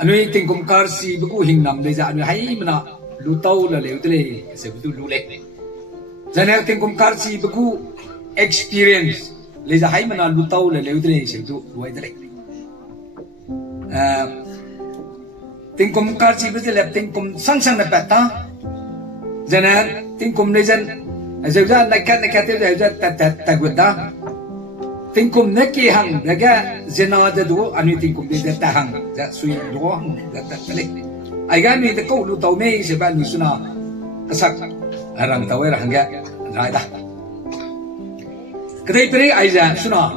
อันนี้ติงกุมการสีบุกุหิงนำเลยจ้ะอันนี้ให้มันนะรู้เต้าละเลวตัวเลยเสพตัวรู้เล็กจะเนี่ยติงกุมการสีบุกุ experience เลยจะให้มันนะรู้เต้าละเลวตัวเลยเสพตัวรู้ไอ้ตัวเล็กติงกุมการสีบุกุเลยติงกุมสังนะเปต้าจะเนี่ยติงกุมเลยจะเสพจะนักเตะจะแต่กุดด้าติงคุมนักเกี่ยงแล้วก็เจนาจะดูอันนี้ติงคุมเด็ดแต่หังจะสุยดูหังจะแต่เล็กไอ้การนี้จะกู้รู้ตัวไม่ใช่บ้านนี้สุนัขสักรังตัวรังแกไรด้ก็ได้ไปไอ้จะสุนัข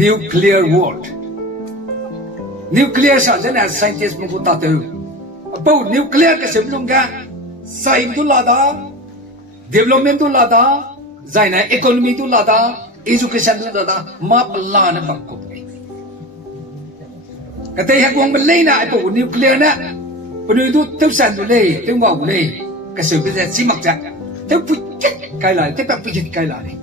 nuclear world nuclear สัญญาณ scientist มุกุตัดเตอร์พอ nuclear ก็เสพลงกัน science ตุลาดา development ตุลาดา ใจนะ economy ตุลาดาeducation ตุลาดามาปลานะบังคับเลยก็แต่หากวงมันเลยนะไอ้พวกนิวเคลียร์นะปนุยดูเท่าสันดูเลยเท่าว่าเลยก็เสือเป็นสิมักจะเท่าปุ๊บไกลเลยเท่าแบบปุ๊บไกลเลย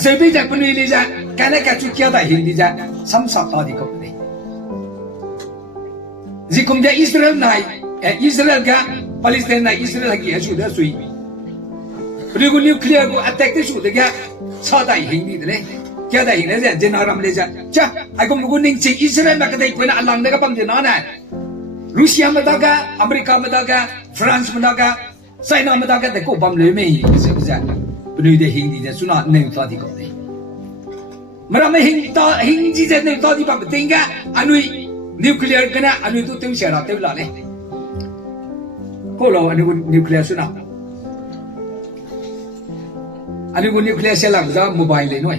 เสือเป็นจากปนุยเลยจ้ะการนั้นการจุดเกี่ยวได้เห็นดีจ้ะซ้ำซับต่อดีก็เลยจิคุมจะอิสราเอลไหนอิสราเอลกับปาเลสไตน์ไหนอิสราเอลกี่ชั่วเดือดสุยปนุยกูนิวเคลียร์กูอัตแทกที่สุดเลยจ้ะชาได้เห็นดีเลยแค่ได้เห็นเลยเจนารามเลยจ้ะจ้ะไอ้คนกูนิ่งจริงอิสราเอลมาก็ได้คนอัลลังเด็กปั๊มเจนานรัสเซียมาดักกันอเมริกามาดักกันฝรั่งมาดักกันไซน่ามาดักกันแต่กูปั๊มเลยไม่เห็นสิจ้ะปนุยเดเห็นดีจ้ะสุนัขเนี่ยตัวดีก็ได้มาเราไม่เห็นตัวเห็นจีจ้ะเนี่ยตัวดีปั๊มติงกันอันนี้นิวเคลียร์กันนะอันนี้ตัวเต็มเสียระเต็มละเลยพวกเราอันนี้กูนิวเคลียร์สุนัขอันนี้กูนิวเคลียร์เสร็จแล้วจะโมบายเลยหน่อย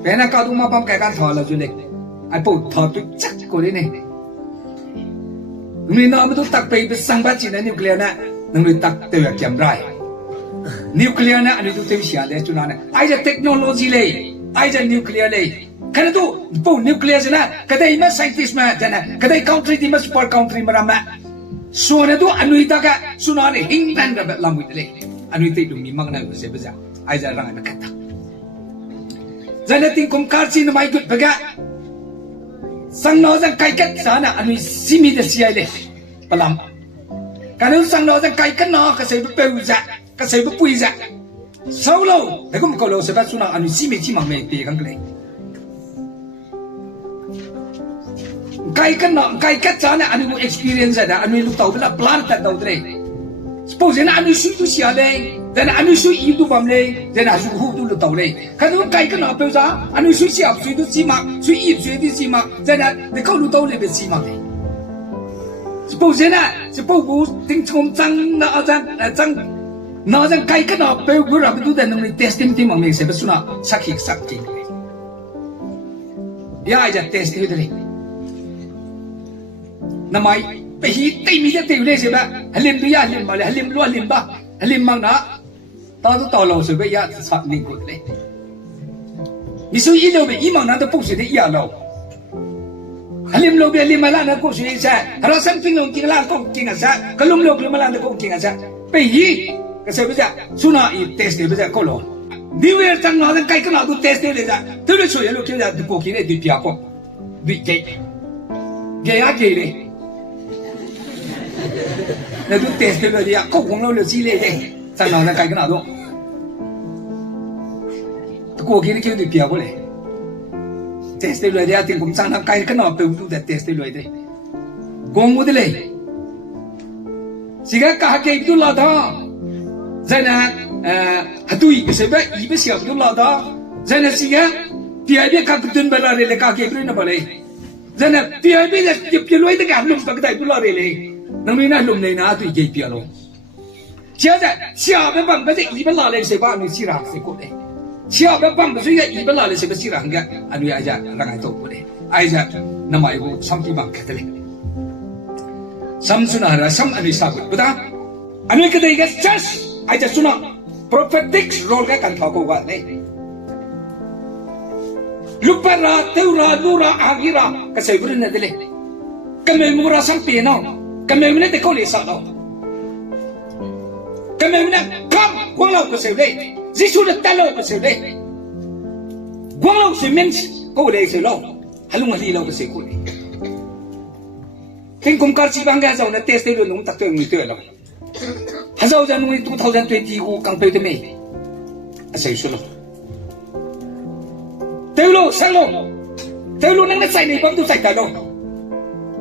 เป็นนักการดูมาปั๊มแก่การถอดแล้วจุเล็กไอ้พวกถอดตัวจักกูเลยเนี่ยมีน้องมันต้องตักไปสังบัตินะนิวเคลียร์นะนั่งเลยตักเตะเกี่ยมไรนิวเคลียร์นะอันนี้ตัวเต็มเสียเลยจุนันไอ้จะเทคโนโลยีเลยไอ้จะนิวเคลียร์เลยแค่นั้นตัวพวกนิวเคลียร์นะก็ได้มา scientist มาจ้ะนะก็ได้ country ที่มา super country มาละส่วนนั้นตัวอันนี้ตากะสุนันเนี่ยหิ้งนั่นกับลำวิดเลยอันนี้ติดตรงนี้มังนั่งเสียไปจ้ะไอ้จะรังไม่กัดจะนั่งติงคมการซีนไม่กุดไปกะสังโนจังไก่กัดสานะอันนี้ซิมีเดสีอะไรปลำการนู้สังโนจังไก่กัดนอก็เสียไปเปรี้ยวจ้ะก็เสียไปปุยจ้ะเศร้าโลแต่ก็ไม่ก็โลเสียไปสุนัขอันนี้ซิมีที่มังไม่เปย์กันเลยไก่กัดนอไก่กัดสานะอันนี้กู experience จ้ะอันนี้ลูกเต่าเป็นละ plant แต่เต่าเลย suppose นะอันนี้สุดที่เสียเลยแต่อันนี้สุดอีกตัวปั๊มเลยแต่น่าสุดหูตัวลูกเต่าเลยแค่นู้ไก่กัดนอเปรี้ยวจ้ะอันนี้สุดเสียสุดตัวซีมาสุดอีสุดที่ซีมาแต่น่ะเด็กเขาลูกเต่าเลยเป็นซีมาเลยsuppose นะ suppose กูถึงชมจังนะอาจารย์จังน่าจะไก่กัดนอเปรี้ยวกูรับดูแต่นั่งใน testing ที่มังไม่เสียไปสุนัขสักทียาจะ test อยู่เลยน้ำไม่ไปฮีตีมีจะตีอยู่เลยใช่ไหมฮัลลิมดูยาฮัลลิมมาเลยฮัลลิมรู้ฮัลลิมบ้าฮัลลิมมังนะตอนตัวเราสุดไปยาสับนิ่งกุดเลยมิสุอีโลเบอีมังนั้นตัวปุ๊บสุดที่ยาเราฮัลลิมโลเบฮัลลิมมาล้านนะกูสุดที่ใช่เราสัมผัสลงกินล้านก็กินอ่ะใช่ก็ลุมโลกลุมมาล้านก็กินอ่ะใช่ไปฮีก็ใช่ไปจ้ะสุนัขอีเทสต์ไปจ้ะก็ลองดีเวอร์จังน่าจะใครก็น่าดูเทสต์เลยจ้ะทุเรศช่วยลูกเกี่ยวกับดูกินเนี่ยดูพิอาโคดูเกย์เกย์อะเกย์เลยแล้วดูเทสต์เลยดิอะก็คงเราเลยซีเลยจังน่าจะใครก็น่าดูดูกินเนี่ยเกี่ยวกับดูพิอาโคเลยเทสต์เลยดิอะถึงผมจังน่าใครก็น่าไปดูแต่เทสต์เลยดิกงมุดเลยสิกะกะเกย์ดูลาดาจะนะฮัตุยก็ใช่ไหมอีเบสิอับดุลลาห์ด้าจะนะสิกะพี่ไอ้เบี้ยข้าตุนเบลาเรเลข้าเก็บด้วยนะบาเลยจะนะพี่ไอ้เบี้ยจะพี่รวยแต่กับลุงปากได้ดุลลาห์เรเลนั่งนี่นะลุงเนี่ยนะตุยเก็บพี่ลุงเชื่อจะเชื่อแบบบังไม่ใช่อีเบลาเลยใช่ป่ะนี่สิรักสิกูเลยเชื่อแบบบังไม่ใช่อีเบลาเลยใช่ป่ะสิรักกันอันนี้อาจจะรังไอ้ตัวกูเลยอาจจะน้ำมันกูสัมผัสบังแค่เลยสัมสุนาระสัมอันนี้สักกูได้อันนี้ก็ได้ก็ just อาจจะสุนัข prophetic role กันทอกว่าเลยลุปราเทวรานูราอากิราก็ใส่บุญนั่นเลยก็ไม่มุราสัมเปียนเอาก็ไม่มุนเตะคนเลยสักเอาก็ไม่มุนคำกวางเราก็ใส่เลยจิสุดตาเราก็ใส่เลยกวางเราใส่เมนส์ก็เลยใส่เรา halung hali lo kasi ko ni king kum kar chi bang ga zaw na test lo nung tak to mi to lo hazaw jan nung 2020 ko kang pe te me asay sulo teulo nang na sai ni bam tu sai ta lo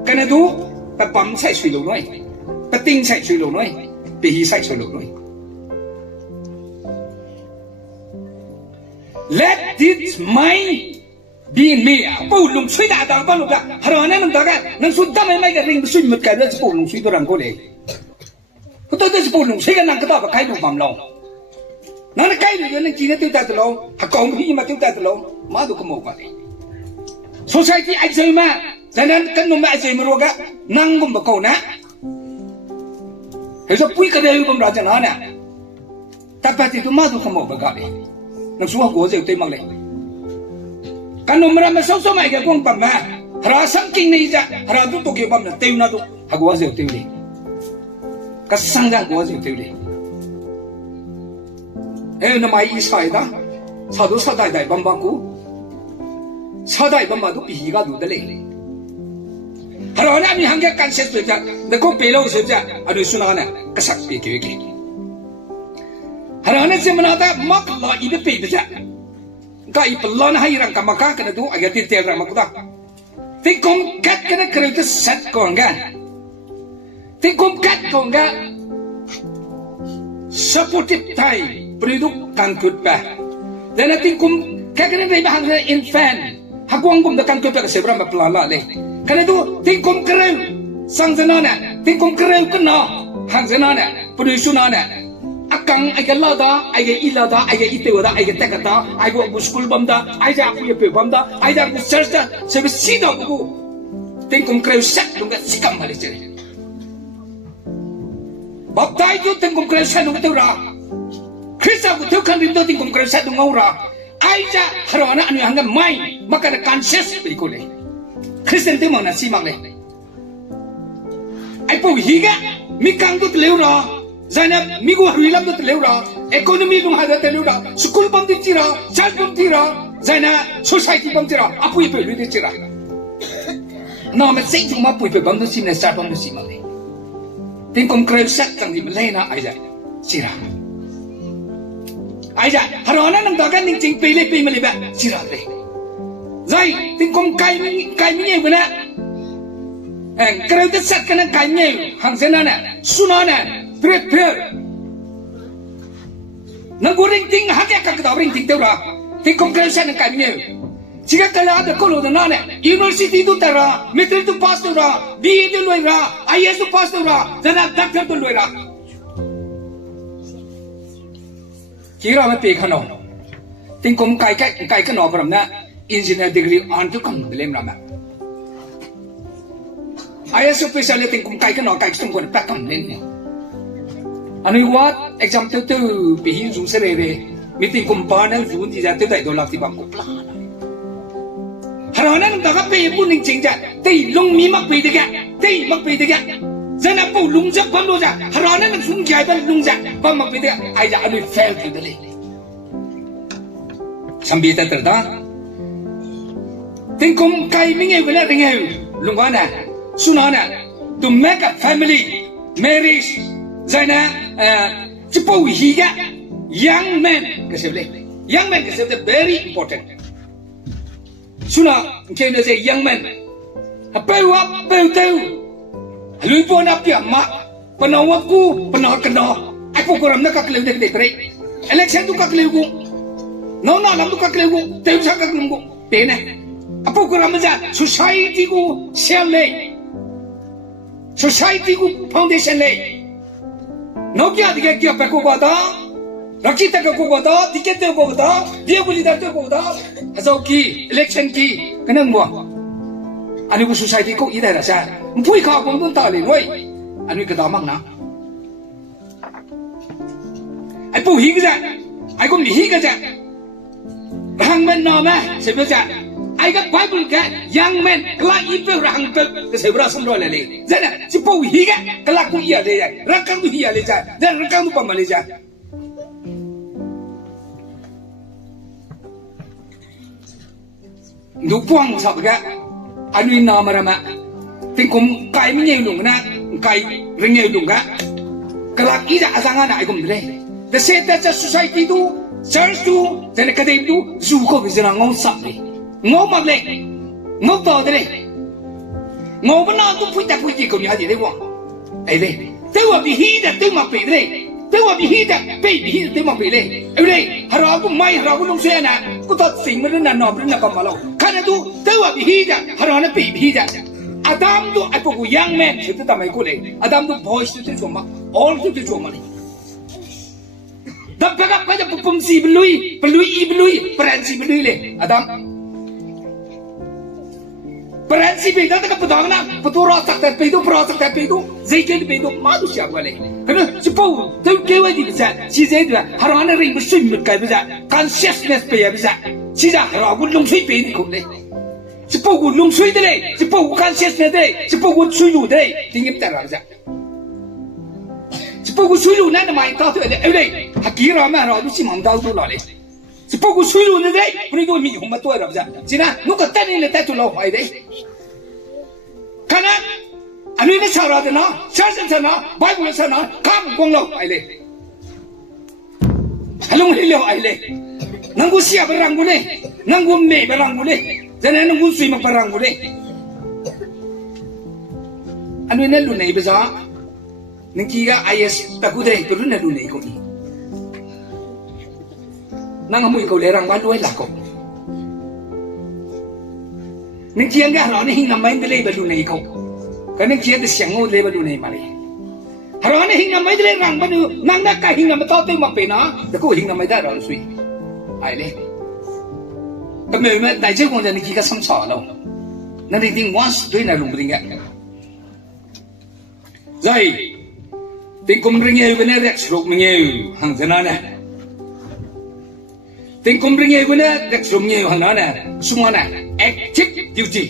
kana du pa bam sai sui lo noi pa ting sai sui lo noi pe hi sai sui lo noi let this mind be in me po lung sui da da pa lo da harana nang da ga nang su da mai ga ring sui mat ka da po lung sui do rang ko le ko to da po lung sui ga nang ka ba kai lu bam lo nang kai lu nang ji ne tu ta lo ha kong hi ma tu ta lo ma do ko mo ba le society ai sai ma zanan kan no ma ai sai ma ro ga nang gum ba ko na he so pui ka de lu bam ra ja na na ta pa ti tu ma do ko mo ba ga le nang su ha ko je te ma le kan no mara ma so so mai ga kong pam ma hara sang king nei ja hara du to ke bam na te na du ha go je te le ka sang ga go je te le na mai isai da sa do sa dai dai bam ba ku sa dai bam ba du pi ga du de le hara na mi hang ga kan se tu ja de ko pe lo se ja adu su na na ka sak pe ke ke hara na se mana da mak la I de pe de ja ka I pelon hai rang ka maka kana du aga ti te rang makuda ti kom kat kana kre te sat ko nga ti kom kat ko nga supportive tai produk kan kut pa dan ti kom kat kana dai bahang infant hagwang kum da kan kut pa ka sebra ma plala le kana du ti kom kre sang zanana ti kom kre kana hang zanana production na akang ay galada ay ilada ay itewada ay tekata ay go school bamda ay ja ku yepe bamda ay ja ku church da sebe sida ku ting kum kreu sak lunga sikam mali chere baptai ju ting kum kreu sak lunga tewra krista ku tew kan rimdo ting kum kreu sak lunga ura ay ja harwana anu hanga mai maka da conscious be ko le kristen te mo na simak le ay po higa mikang tu leura Zainab migu harilam tu terleura, ekonomi dong ada terleura, sekolah pun dicira, charge pun tira, Zainab society pun tira, apa yang perlu dicira? Nama saya cuma apa yang perlu sih nak pun sih mana? Tingkom kerja tang di Malaysia aja, cira. Aja, harana nang dagan ning cing pele Malaysia, cira deh. Zai, tingkom kai ni mana? Kerja set kena kai ni, hang senana, sunana. Prepare. Nangguring ting hati akak kita ring ting teura. Ting kongkresa nang kami. Jika kalau ada kalau ada nana, university itu tera, metri itu pass teura, BA itu luera, IS itu pass teura, dan doktor itu luera. Kira apa pekano? Ting kom kai kan orang na engineer degree antu kan belum nama. IS official ting kom kai kan orang kai stung kon pakam ni. Anu wat exam tu bihin zoom serere meeting kumpanang zoom di jatuh dah dolak di bangku plan. Harana nang daga pe pun ning cingja, tei long mi mak pe dega, tei mak pe dega. Zana po lungjak pam loja, harana nang zoom jai ban lungjak, pam mak pe dega, aja anu fail tu dale. Sambita terda. Tingkum kai minge wala ringe, lungwana, sunana, to make a family, marriage. Zaina, cepu higa young man kesebele, young man kesebele very important. Suna, kena say young man. Apa tu? Lu pun apa ya mak? Penawakku, penawak kena. Aku kurang nak kaklew dek dek. Election tu kaklew ku. Nona lam tu kaklew ku. Tahu saya kaklew ku. Pena. Apa kurang macam society ku shell le. Society ku foundation le. Nokia dia peko bata, rakita peko bata, tiket peko bata, dia boleh datang peko bata, asal ki election ki, kenang buah. Anu ku society ko ida rasa, mpui kau pun tu tak leh, anu kita mak na. Ai pu hi kerja, ai kom hi kerja. Hang man nama sebenarnya, ai kat Bible kat young man kelak ibu rahang tu keseberapa semua leh. Jadi si pu hi kat kelak ku iya leh, rakang tu iya leh jah, dan rakang tu pam leh jah. ดูพวงสับกะอันนี้นามารมะถึงคุมไก่ไม่เงี้ยลุงนะไก่เรื่องเงี้ยลุงกะกลากอีจะอาสังหาไอ้กุมเลยแต่เสร็จแต่จะ society ดู church ดูแต่ในคดีดูจู่ก็วิจารณ์งงสับเลยงงมากเลยงงต่อเลยงงมันน่าต้องพูดแต่พูดจีก็มีอะไรได้วะไอ้เลยแต่ว่าวิธีแต่ตัวมาเป็นเลยแต่ว่าวิธีแต่เป็นวิธีตัวมาเป็นเลยไอ้เลยฮาราบุไม่ฮาราบุลงเสียนะก็ตัดสิ่งมันนั่นนอบนั่นก็มาแล้วขณะดูแต่ว่าวิธีแต่ฮาราเนี่ยเป็นวิธีแต่อาดัมดูไอ้พวกยังแมนชุดที่ทำไมกูเลยอาดัมดูบอยชุดที่ชมมา all ชุดที่ชมมาเลยดับไปกับไปจะปุ่มสีบลุยอีบลุยเปรนสีบลุยเลยอาดัมเปรนสีไปตั้งแต่กับปะตองนะปะตัวรอสักแต่ไปดูปรอสักแต่ไปดูใจเย็นไปดูมาดูเสียกันเลยขณะชิปูเจ้าเกว่าดีไปซะชีเจด้วยฮาราเนี่ยริงมันสุ่มมันไกลไปซะ consciousness ไปยังไปซะชีจะฮาราบุลงสุยไปนี่คนเลยชิปูกุลงสุยเลยชิปูกุ consciousness เลยชิปูกุสุยอยู่เลยทิ้งยังแต่ละซะชิปูกุสุยอยู่นั่นทำไมต่อตัวเอ้ยเลยฮักกี้เราไม่เราดูสิมันดาวตัวเราเลยชิปูกุสุยอยู่เลยปริโดมีหัวมาตัวเราซะจีน่ะนุก็แต่นี่เลยแต่ตัวเราไปเลยขณะอันนี้ไม่ชาวเราแต่เนาะชาติเสนาไบเบิลเสนาข้ามกงเราไอ้เลยฮัลโหลเลี้ยวไอ้เลยนั่งกูเสียบรังกูเลยนั่งกูเมย์บรังกูเลยจะนั่งกูสุยมาบรังกูเลยอันนี้เนี่ยลุ้นไหนไปซะนึกกี้ก็ไอเอสตะกูได้ตัวนั้นลุ้นไหนกูนี่นั่งขโมยเขาเลยรางวัลด้วยหลักกูนึกกี้ยังก็เราเนี่ยหิ้งน้ำมันเลยไปลุ้นไหนกูก็นึกกี้จะเสียงงูเลยไปลุ้นไหนมาเลยเราเนี่ยหิ้งน้ำมันเลยรางวัลดูนั่งนักการหิ้งน้ำมันต่อเติมมาเป็นนะแต่กูหิ้งน้ำมันได้เราสุยไอ้เลยก็ไม่ไม่แต่เจ้าคนจะนึกกี้ก็ซ้ำซ้อนเรานั่นจริงๆวันด้วยนะลุงจริงๆใจติงคุมเรื่องยังไงเด็กสรุปมันยังห่างจากนั้นนะติงคุมเรื่องยังไงเด็กสรุปมันยังห่างจากนั้นนะสมองนะ active duty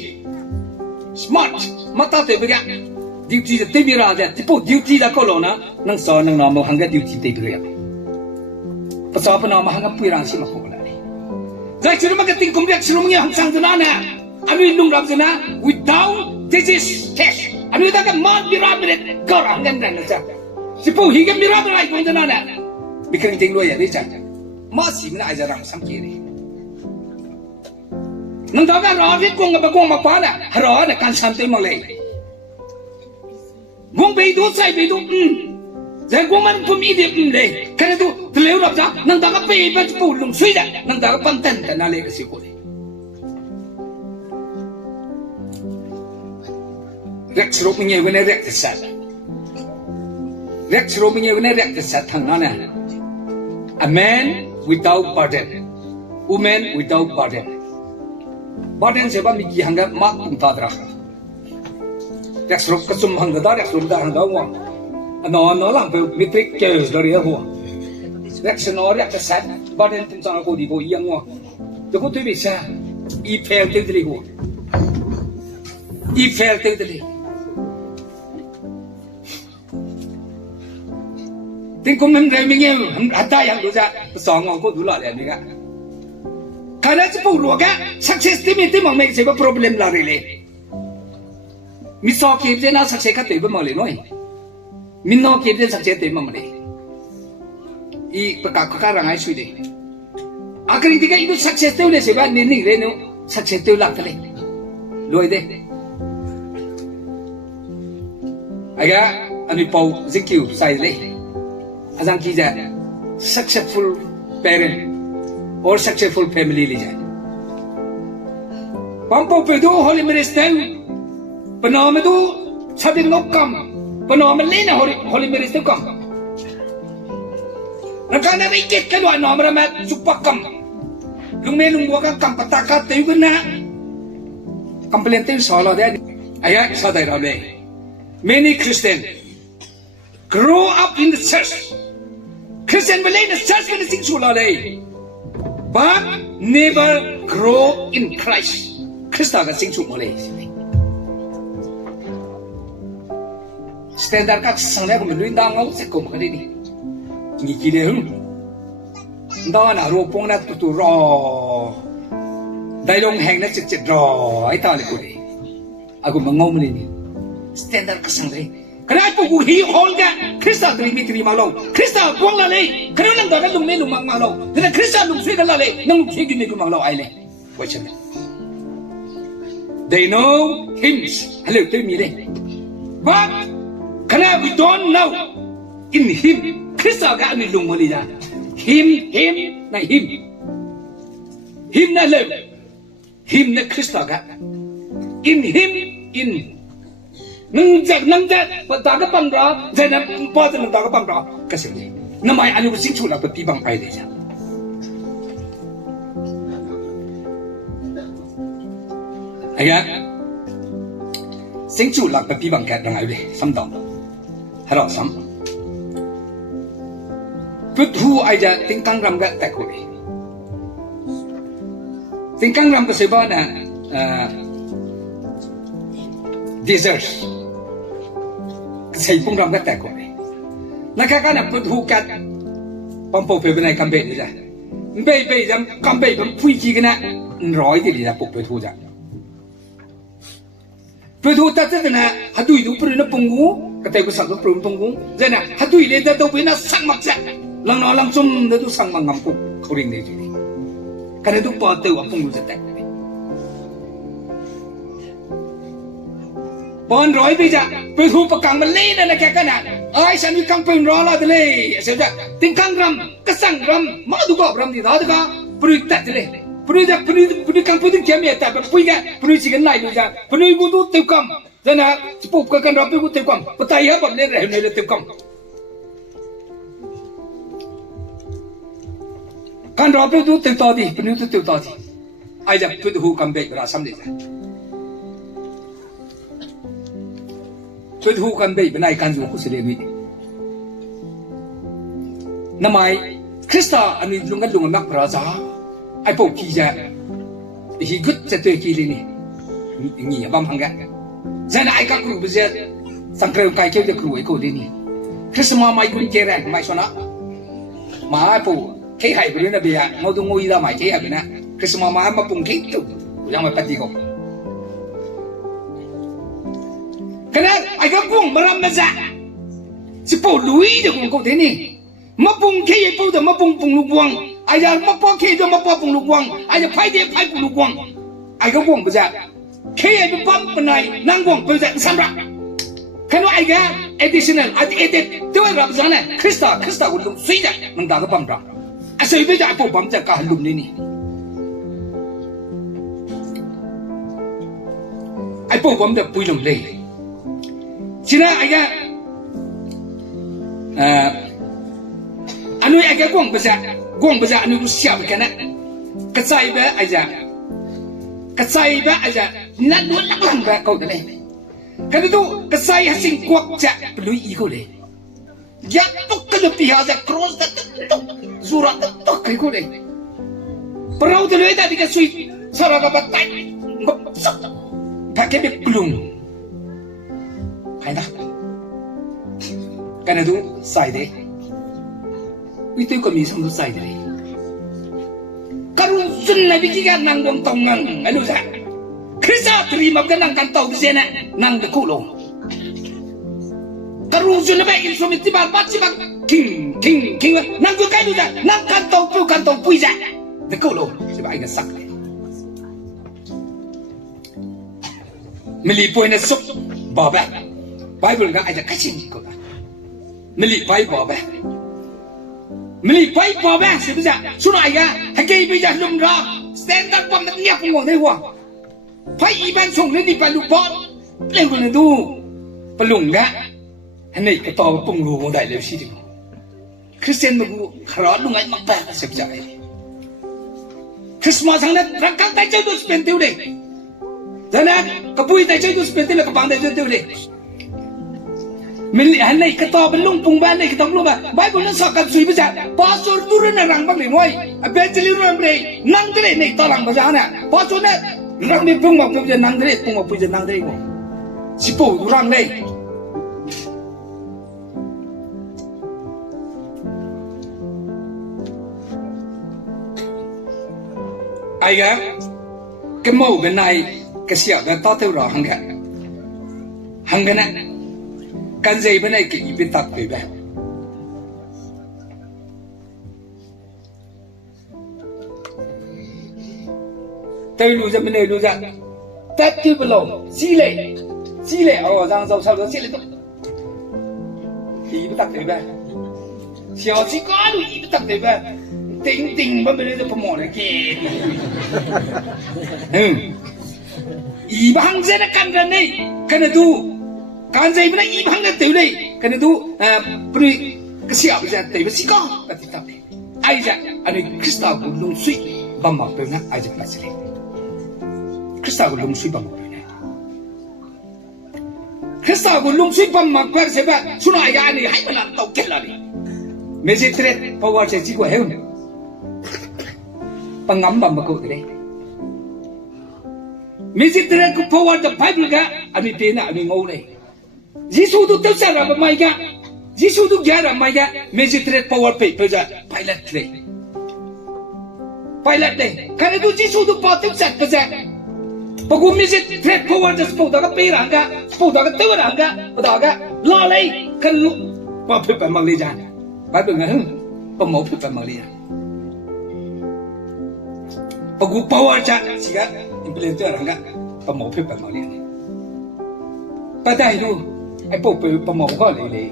smart มาตัดเตะไปกัน duty จะเตะมีอะไรจะที่พูด duty จะก็รู้นะนั่งสอนนั่งนอนมาห่างกับ duty เตะไปกันภาษาพนามห่างกับปุยรังสิมาพูดอะไรใจสรุปมันก็ติงคุมเด็กสรุปมันยังห่างจากนั้นนะอันนี้ลุงรับจากนั้น without this test อันนี้ถ้ากันมันมีรับเลยก็รังกันนั่นนะจ๊ะสิปูหิกันมีรับอะไรคนจะนั่นแหละมีคนจริงด้วยอย่างนี้จังมาสิมันอาจจะรังสังเกตเลยนั่งทำกันรอที่กงกับกงมาป้าน่ะรอเนี่ยการชันเต็มมาเลยกงไปดูใส่ไปดูแต่กงมันพุ่มอีเดียเลยแค่นั้นดูทะเลรับจ้ะนั่งทำกันไปไปปูลงสุยจ้ะนั่งทำกันปั้นเต้นแต่นั่นเลยก็สิโก้เลยเรียกสรุปมันยังวันนี้เรียกจะสัตว์เรียกสรุปมันยังวันนี้เรียกจะสัตว์ทางนั้นนะ a man without burden woman without burden burden เสียบ้ามีกี่หังกันมากตุ้งตาดรักเรียกสรุปกระสุนหังกันได้เรียกสรุปได้หังกันว่านอนหลังไปมิตรเกย์สเลยหัวเรียกสนอเรียกจะสัตว์ burden ตุ้งสังกูดีโบยังว่แต่กูตัววิชาอีเฟลเตอร์เลยหัวอีเฟลเตอร์เลยถึงคุมมันเรื่องไม่เงี้ยมันอัตราอย่างรู้จักสององค์ก็ดูหล่อเลยนี่ก็ขณะที่พูดว่าแก success ที่มันไม่ใช่ว่า problem ละเลยมิสอเก็บเจน่า success ก็เต็มไปหมดเลยน้อยมินนอเก็บเจ success เต็มไปหมดเลยอีประกาศข้าร่างไอ้ช่วยดิอาคริติกาอีดู success เต็มเลยใช่ป่ะนี่นี่เลยนู้ success เต็มหลักเลยรวยเด้ไอ้แกอันนี้เป่าซิคิวใส่เลยอาจารย์คิดจะ successful parent or successful family เลยจ้ะปั๊มปุ๊บไปดู Holy Mary Style ปนอมไปดูชาติงกกรรมปนอมมันเล่นนะ Holy Mary Style กรรมนักการนั้นไอ้เก็ตกันว่านอมระแมสุปกรรมลุงเมลุงบัวกรรมปตากาเตยกันนะกรรมเปลี่ยนเตยสอนเราได้ไอ้ยังสอนได้เราเลย many Christian grow up in the church Christian ไปเล่นใน church กันสิ่งชั่วเราเลย but never grow in Christ คริสต์กันสิ่งชั่วมาเลย standard ก็สั่งแล้วก็มันด้วยดังเอาสักคนกันนี่นี่กี่เดือนดานะรูปงนัดตัวรอ đại long hang nó chật rồi tao lại cô đi aku mengom ni standard kesang deh kenapa aku hi hol ga Krista terima lo Krista buang la le kenapa nang dah lung ni lung mang lo dan Krista lung sui la le nang lung sui gini lung mang lo ai le question they know hymns hello to me le but kenapa we don't know in him Krista ga ni lung mali ja him na him na le him na Krista ga in him in nang jak pada ka pam ra jana pa jana ta ka pam ra kasi ni namai anu sing chu la pati bang pai de ja aya sing chu la pati bang ka dang ai le sam dong haro sam put hu ai ja ting kang ram ga ta ko ni ting kang ram ka se ba na deserts say pung ram ka ta ko nakakana put hu kat pampo pe benai kambe ni ja be jam kambe bam pui ji kana roi ti ja puk pe thu ja pe thu ta ta na hadui du pru na pungu ka te ko sa pru pungu jana hadui le da do pe na sang mak ja lang no lang sum da tu sang mangam ku khoring ni ji kana du pa te wa pungu ja ta bon roi bây giờ bây thu bậc càng mình lấy này là cái na ai sang đi càng pin rõ là thế này xem ra tiếng càng ram cái sang ram mà du có ram thì đó được không bây tết thế này bây càng bây tiếng kiếm gì ta bây cái bây chỉ cái này rồi ra bâyกูtu tiêu cầm thế nào chụp cái càng ram bâyกูtiêu cầm bây tay hết bấm lên rồi này là tiêu cầm càng ram bâyกูtiêu to đi bây tu tiêu to đi ai giờ bây thu cầm bể ra xăm đi tôi thu kan bei benai kan zu ku sele mi namai Krista ani lungan mak praja ai po ki ja hi gut cha te ki le ni bam hanga jana ai ka kru bu je sangkre kai ke je kru ai ko le ni Krista mai kun je ran mai sona ma po ke hai bu na be ya ngo du ngoi da mai ke ya na Krista ma pung ki tu yang mai pati ko karena agak pun meram maza, sepuluh lui je kau thế ni, mapung kaya pun dah mapung lu buang, ayah mapung kaya dah mapung lu buang, ayah pai dia pai lu buang, agak buang maza, kaya tu pam penai, nang buang maza samrak, karena ayah additional, edit, tu orang sana, Krista ulung suida, mendak pam ram, asal itu jadi apa pam cakap halum ni. Apa pam dah pulang leh. Cina agak anu agak guang besar anu siap kena kecai ba aja nak dua lang ba kau dah leh kan itu kecai hasing kuak cak perlu ikut leh jatuh ke lebih aja cross dah surat dah ikut leh perau tu leh tadi ke sui sarang apa tak pakai belum Kaya karena itu sai deh itu kami sama sai deh kalau sunnah bikin nang dong tongan alu sah Krista terima kan nang kantau di sana nang dekulong kalau sunnah bikin suami tiba king nang gue kayu dah nang kantau pui sah dekulong sebab ingat sak melipoi nasuk baba Bible nggak ada kacing kau dah. Melipai bapa sebisa sudah ayah hakai bija lumra stand up pam niak ngong dei wa pai iban song ni palu pot lego na du palung ga hanai ka to pung lu ngong dai le si di Christian magu khara lungai mak ba sebisa ai Christmas hang na rangkang tai chai du spend tiu dei dana kapui tai chai du spend tiu ka pang dai tiu dei mình anh này cái to bên lung pung ban này cái tông luôn mà Bible nó sọc cặp suy bây giờ pastor turun là răng băng này ngôi bên trên lưu này năng cái này to răng bây giờ nè pastor này răng đi pung mọc bây giờ năng cái này pung mọc bây giờ năng cái này chỉ bổ răng đây ai á cái màu cái này cái xẻo cái to theo rõ hàng cái này cái gì bên này cái gì bên tập về vậy tay lùi ra bên này lùi ra tết kia bên lồng xí lệ ở giang dầu sau đó xí lệ tốt thì bên tập về vậy xẻo chỉ có lùi bên tập về vậy tình bên bên đây phải mỏ này kì ibang zena kan rani kana tu kan zai bana ibang na tu dei kana tu pri kesiap ja tei ba siko pati tap ai ja ani krista ku lung sui bam ma pe na ai ja pasile krista ku lung sui bam ma pe na krista ku lung sui bam ma kwa se ba suna ai ga ani hai bana tau ket la ni me se tre power se ji ko heu pangam bam ma ko dei Mesir terang ku power the Bible ka ami pena ami ngau nei Jisu tu teu sara ba mai ka Jisu tu gyara mai ka mesir terang power pe ja pilot le kana tu Jisu tu pa teu sat pa ja pagu mesir terang power the spot da ka pe rang ka spot da ka teu rang ka pa da ka la lei kan lu pa pe pa mang le ja Bible nga pa mo pe pa mang le ja pagu power cha siga implementer rangga pemau pe pemau le ni padai tu ai po pe pemau ko le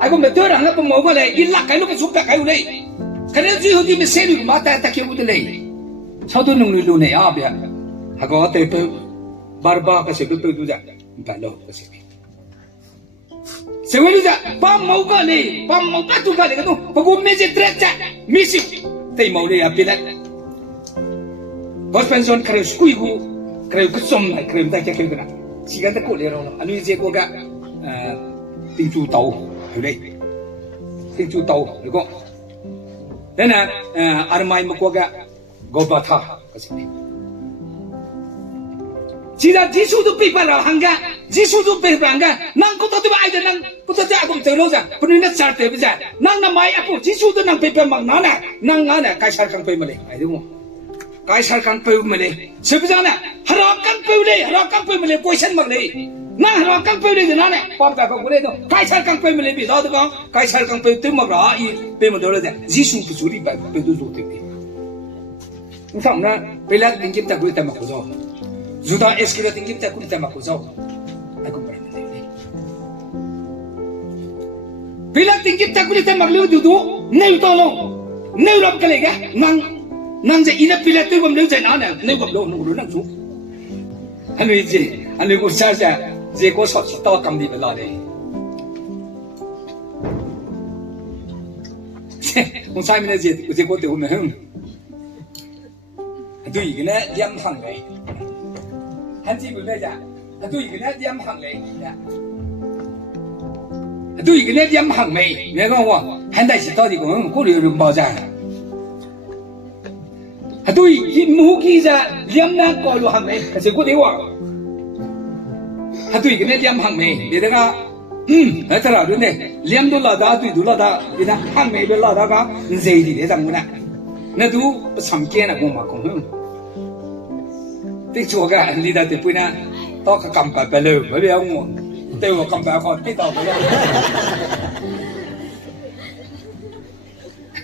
ai ko betul rangga pemau ko le illa kai lu ke suka kai le kana ji hu di me se lu ma ta ta ke u de le sau tu nung lu ne a bia ha ko te pe barba ka se pe du ja ba lo ka se se we lu ja pemau ko le pemau pa tu ka le tu pagu me je trecha misi te mau le a pilat Bos pension kerja skuigu kerja kesom kerja tak kerja kena. Siapa tak boleh orang. Anu je ko ga tingju tau, boleh. Tingju tau, kau. Dan armai mu ko ga gobatha kasih. Jika Jisu tu pipara hangga, Jisu tu pipara nang ko tu ba aja nang ko tu aku terus ah. Penuh nak sarte bisa. Nang namai aku Jisu tu nang pipara mang nana, nang nana kaisar kang pipara malay. Ayo mu. Kaisar kang peu mele sebujana harakan peu mele question magle na harakan peu le na ne pam ka ko le no kaisar kang peu mele bi da ka kaisar kang peu tu magra I pe mo dole de jisu pu suri ba pe du zo te ni sam na pela tingkim ta ku ta ma ko zo juda eskila tingkim ta ku ta ma ko zo aku pernah ne pela tingkim ta ku ta magle du du ne to lo ne rob kale ga nang je ina pila tu bam leu je na na ne bam lo nu lu nang su anu ko sa je ko so chi to kam di la de on sai mene je ko te o me hum du yi ne liam hang le han ji bu le ja du yi ne liam hang le ja du yi ne liam hang me me ko wa han dai chi to di ko ko lu lu ba ja Aduh, mu kita liam na kalau hang me, kasi ko dewa. Aduh, kena liam hang me, dia ka, terus tu ne, liam tu lada, tu lada, dia hang me lada ka, nzedi dia tak guna. Nadu samkian aku makong. Tik cuaga, lidah tu punya, tak kampai belu, belu aku, tu kampai aku kita belu.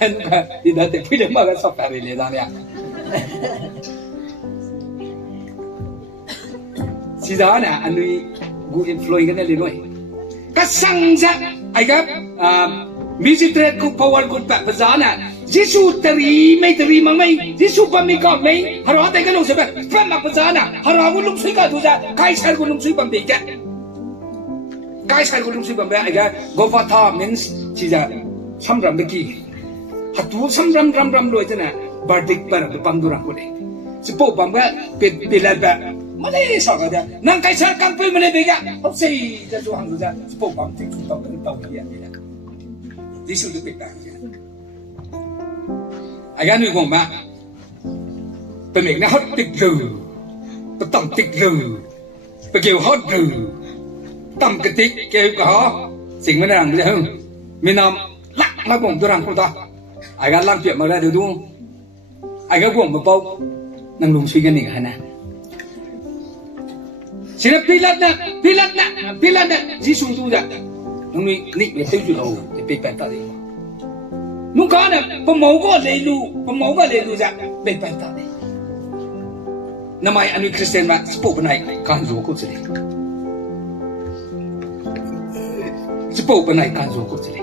Kan lidah tu punya makan sopar lidah dia. Sisa na anu gu influence kan le noi kasang ja ai ga music trade ku power good pa bazana Jisu teri mang mai Jisu pa mi ka mai haro ta ga lo se ba pa ma bazana haro gu lung sui ka tu ja kaisar gu lung sui pam be ja kaisar gu lung sui pam be ai ga govatha means sisa samram be ki hatu samram ram lo ita na bardik par pamdurang ko le sipo bamba pilat ba malay sa ka dia nang kaisar kang pe malay bega hopsay ja jo hang ja sipo bam tik tau ya dia Jisu du pita agan wi gong ba pe mek na hot tik ru pe tam tik ru pe kêu hot ru tam ke tik kêu ka ho sing ma nang le hung mi nam lak ma gong durang ko ta agan lang pia ma ra du Aga ko mabaw ng lungsay gani ka na. Sila pilat na, Jisu tu dah. Nung ni betul tu lau, tapi peta dia. Nung kau na pemau ko lelu dah, peta dia. Namai anu Kristen mak sepuluh benai kanzo ko sini. Sepuluh benai kanzo ko sini.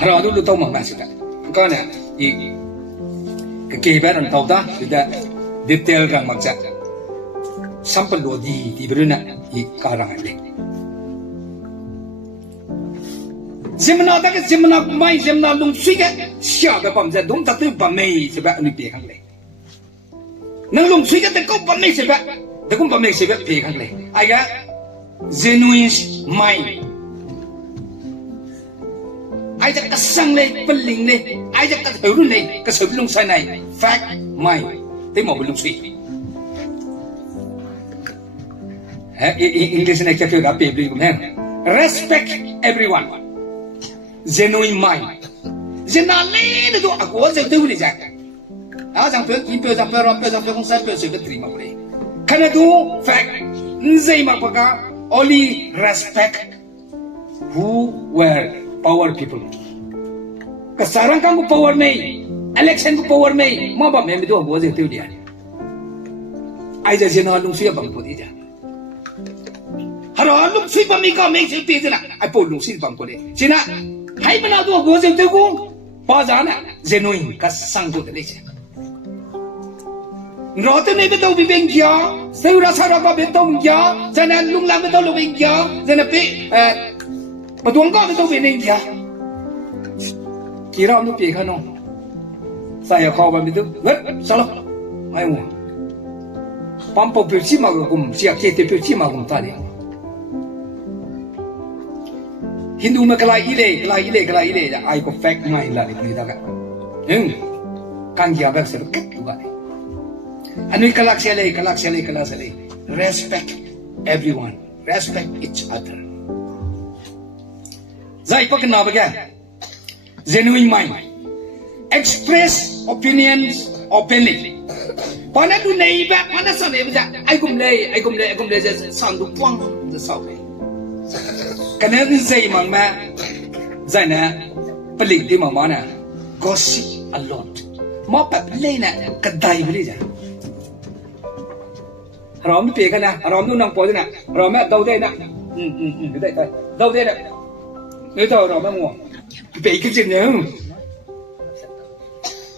Harap dulu tahu mak masih tak. Kau na kekebaran tahu dah sudah detail kan maksa. Sampai lo di beruna di karangan le. Zemna tak zemna mai zemna lung suiga siapa pamza dong tak tu pamai sebab ni pihak le. Nang lung suiga tak kau pamai sebab tak kau pamai sebab pihak le. Aga genuine mai. Aja kesang le peling le, aja keterun le kesebelum sana fact mai. Temo belum sui. English na kaya apa beli kumhen. Respect everyone. Genuine mind. Jenali itu aku aja tu ni jaga. Jangan pergi, jangan kong saya pergi terima boleh. Karena tu fact. Nzai mapaka only respect who were power people. Kasarang kamu power ni, election ku power ni, mau apa memang itu aku aja tu dia. Aja jenalung siapa bang putih dia. Harap lung sui pamika make sih pihak na, ay po lung sui pamkole. Sina, hai mana tu aku sih tu ku, pazana genuine kasang tu tadi sih. Rata ni betul bibeng kia, saya rasa rasa betul kia, jangan lung lam betul bibeng kia, jangan pe, betul kau betul bibeng kia. Kira tu pihak no, saya kau betul, salah, ayo. Pampu perci magum, siap kita perci magum tadi. Hindu me kelai ile, ai ko fact ngai la ni ta ka. Kan dia ba se ket tu ba. Anui kalak sele. Respect everyone, respect each other. Zai pa kana ba ka? Genuine mind. Express opinions openly. Pana tu nei ba, pana sa nei ba. Ai kum le sang du puang de sau. Karena saya mangma, saya pelik di mana, gossip a lot. Mau pelai na kedai beli je. Ram tu pihak na, ram tu nang pojok na, ram tu tahu deh na, kedai, tahu deh na. Ni tahu ram tu mau, pihak kerja ni.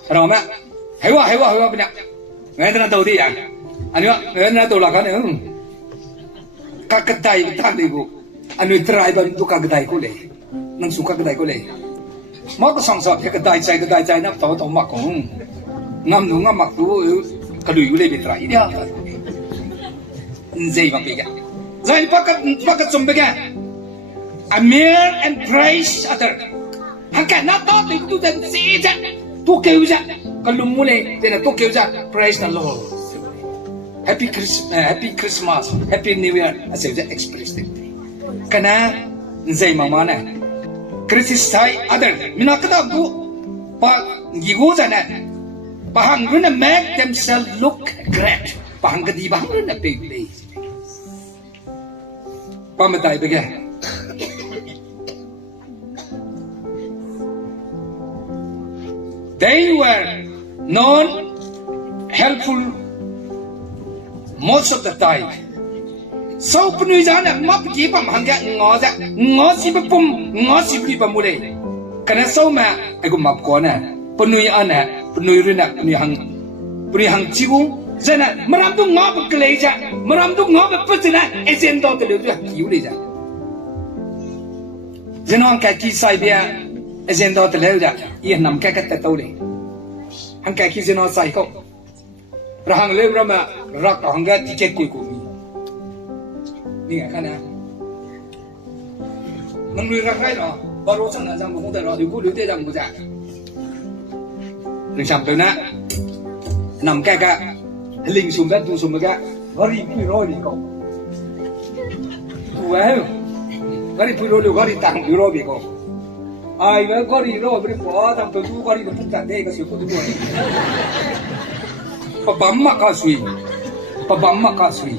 Ram tu, hewa bina. Ngai tu na tahu dia. Anu, ngai tu na tahu lah kan? Kak kedai betul ni bu. Anu tribal tu kagdai ko le, nang suka kagdai ko le. Mau ko sang sa phe kagdai chai na taw mak kong. Ngam mak tu kalui ule bitrai dia. Nzei mak pega. Zai pakat sombega. Amir and praise other. Haka na to tu dan seja. Tu keuja kalum mule tena tu keuja praise the Lord. Happy Christmas, Happy New Year. Asal express it. Karena zai mama na criticize other minakata bu pa gigo jana pahang guna make themselves look great pahang kadi bahang guna big pamatai bega they were non helpful most of the time. Sau penuh jana map jipa mahangga ngosi bepum ngosi beli pamulai. Karena sau ma aku map kona penuh rina penuh hang cigu jana meramdu ngop keleja meramdu ngop pecina agenda terlalu kiu leja. Jana orang kaki saya dia agenda terlalu dah ia nam kaki tahu le. Hang kaki jana saya kau rahang le berama rak hangga tiket kui. Ni kan ya. Menurut rakyat lah, baru sana zaman muda lah, ibu lu dia zaman muda. Ni sampai nak, nam kakak, ling sumber tu sumber kakak, gari piro ni kau. Tu gari piro lu gari tang piro ni kau. ai mà có đi rồi bây bỏ thằng tôi có đi được phúc tận đây có sự có tôi đuổi pa bấm mà có suy pa bấm mà có suy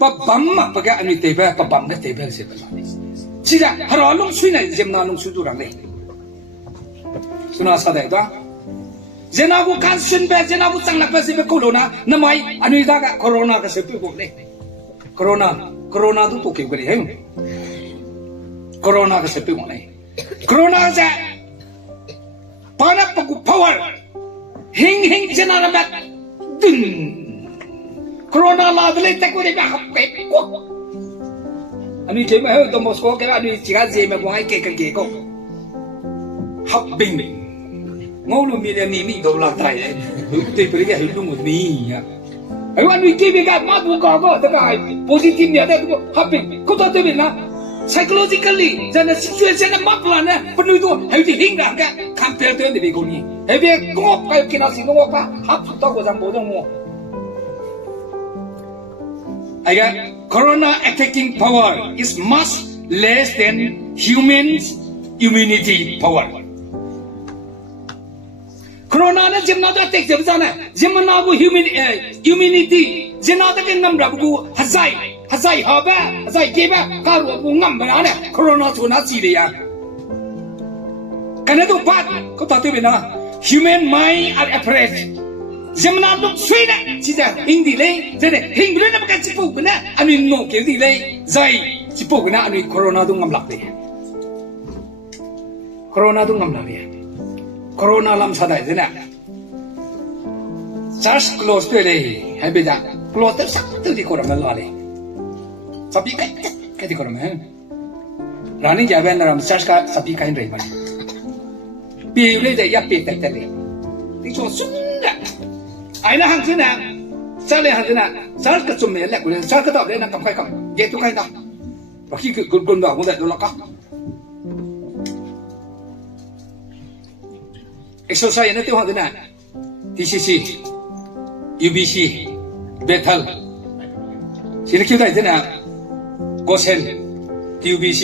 pa bấm mà pa cái anh tê về pa bấm cái tê về sẽ phải chỉ là họ long suy này dèm na long suy tu rằng này suna sa đây đó Jenabu kansun be jenabu sang nak pasi be corona namai anu ida corona ka sepi bok le corona tu to ke gari hai corona ka sepi bok nei corona ja pana paku power hing jenara mat dun corona la dele te ko de ba hap ke ko anu je ma ho to Moscow ke anu jiga je ma ko ai ke ko hap bing ngô lu mi ni ni do la trai te pere ke lu mo ni ya ai wa ni ke be ka ma bu ko da ka positive ya da ko happy ko to te be na psychologically jana situation ma plan na penu to hai ti hing da ka compare to ni be ko ni ai be ko ka ke na si ko ka hap to ko jang bo jang mo ai ga corona attacking power is much less than humans immunity power Corona na jemna da tek jeb jana jemna bu immunity jena da ke ngam ra bu hazai ha ba hazai ke ba ka ru bu ngam ba na corona chu na ji de ya kana do pat ko ta te be na human mind are afraid jemna do sui na ji da hing di le je de hing bu na ba ka ji pu na ani no ke di le zai ji pu na ani corona do ngam lak de corona do ngam lak de Corona lam sadai thế nào? Just close tới đây, hay bây giờ close tới sắc tới đi corona là đi. Sabi cái đi corona hết. Rani jaban làm just cái sabi cái này mà. Pi lấy để yap pi tới tới đi. Đi cho sung đã. Ai là hàng thế nào? Sao lại hàng thế nào? Sao cái chùm này lại của sao cái đó đây là cầm cầm. Vậy tôi cái đó. Và khi con vào cũng vậy đó là có. Exercise na tiwag na TCC, UBC, Bethel. Sino kita itu na Gosen, UBC,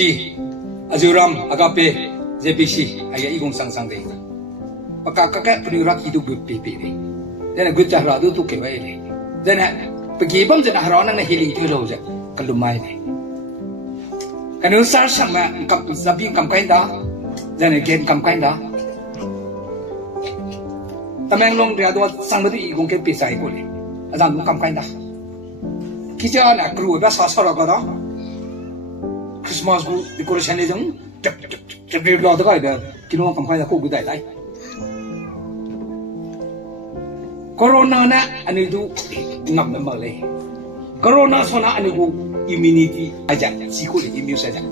Azuram, Agape, JBC. Ayah igong sang deh. Pakakak penurak hidup BPP deh. Dan gue cahra tu kewai deh. Dan pergi bang jenah orang nak hili itu loh je kalumai deh. Kalau sar sama kap zabi kam kain dah, dan again kam kain dah. Tamang long dia tu sang betul igong ke pisai ko le, azam kam kain dah. Kita nak kru dah sasar apa dah? Christmas ko decoration ni jeng, cep lah tu kan dah. Kino kam kain dah ko gudai lai. Corona na anu tu ngam memang le. Corona sona anu ko immunity aja, siko le immune saja.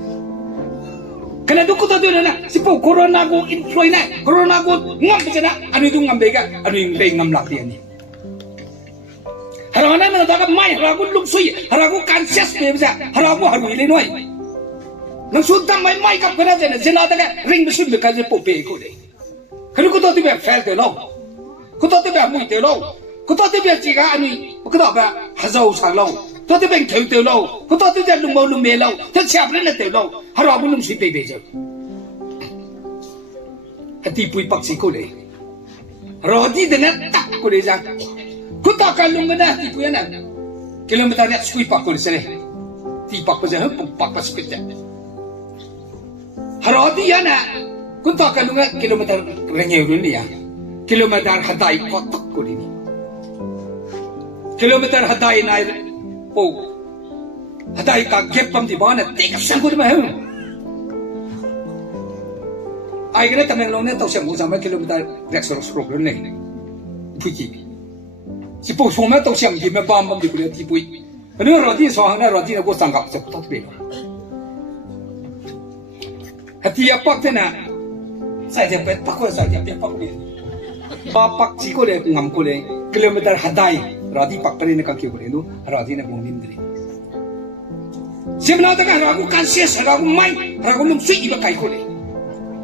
Kena tu kita tu na, siapa corona ko influence na, corona ko ngam saja na, anu tu ngam bega, anu yang bega ngam laki ni. Harana na dapat mai, haragu luksui, haragu conscious beza, haragu haru ini noi. Nang sudah mai kap kena jena, jena daga ring besul beka je pope ko de. Kalau kita tu be fail tu lo, kita tu be mui tu lo, kita tu be jika anu, kita be hazau sang lo. Tôi thấy bệnh thiếu từ lâu, tôi thấy lùng màu lùng mề lâu, tôi chạm lên là từ lâu, họ bảo lùng suy bề bề rồi. Hati pui pak si cô đấy, rồi đi đến tắc cô đấy ra, cô ta cả lùng cái này thì pui anh, kilometer này suy pak cô đấy sẽ, thì pak cô sẽ hết pak pas spit đấy. Rồi đi anh à, cô ta cả lùng cái kilometer là nhiều luôn đi à, kilometer hadai có tắc cô đấy, kilometer hadai này. Oh, hadai ka gap pam di bawah na tiga sangkut mahal. Ay kena tamang long na tau siya mo sama kilometer rexor stroke ni. Puji. Si po soma tau siya di mabam di kuliah tipui. Ano roti sohang na roti na ko sanggap sa top belo. Hati apa tena? Saya dapat pakoi saya dapat pakoi. Pak si ko le ngam ko le kilometer hadai. Rati pak tadi nak kaki boleh tu, rati nak mungkin diri. Sebenarnya kan ragu kansias, ragu mai, ragu lung sui iba kai kole.